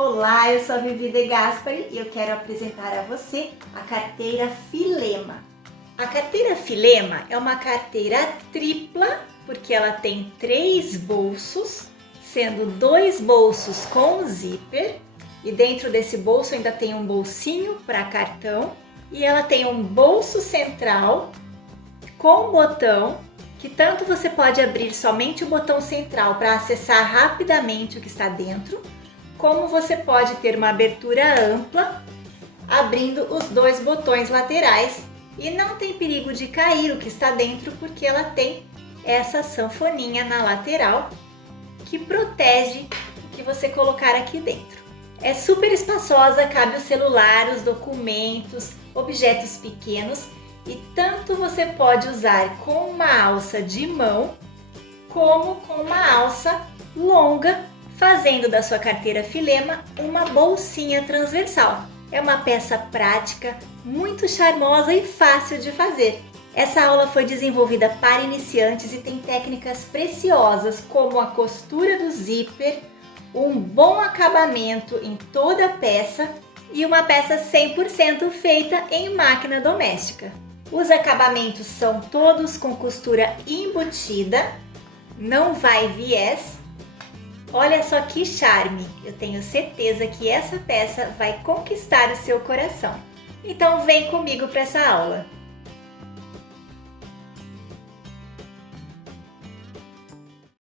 Olá, eu sou a Vivi De Gaspari e eu quero apresentar a você a carteira Filema. A carteira Filema é uma carteira tripla, porque ela tem 3 bolsos, sendo 2 bolsos com zíper, e dentro desse bolso ainda tem um bolsinho para cartão, e ela tem um bolso central com botão, que tanto você pode abrir somente o botão central para acessar rapidamente o que está dentro, como você pode ter uma abertura ampla, abrindo os 2 botões laterais, e não tem perigo de cair o que está dentro, porque ela tem essa sanfoninha na lateral que protege o que você colocar aqui dentro. É super espaçosa, cabe o celular, os documentos, objetos pequenos, e tanto você pode usar com uma alça de mão, como com uma alça longa, fazendo da sua carteira Filema uma bolsinha transversal. É uma peça prática, muito charmosa e fácil de fazer. Essa aula foi desenvolvida para iniciantes e tem técnicas preciosas como a costura do zíper, um bom acabamento em toda a peça e uma peça 100% feita em máquina doméstica. Os acabamentos são todos com costura embutida, não vai viés. Olha só que charme! Eu tenho certeza que essa peça vai conquistar o seu coração. Então vem comigo para essa aula!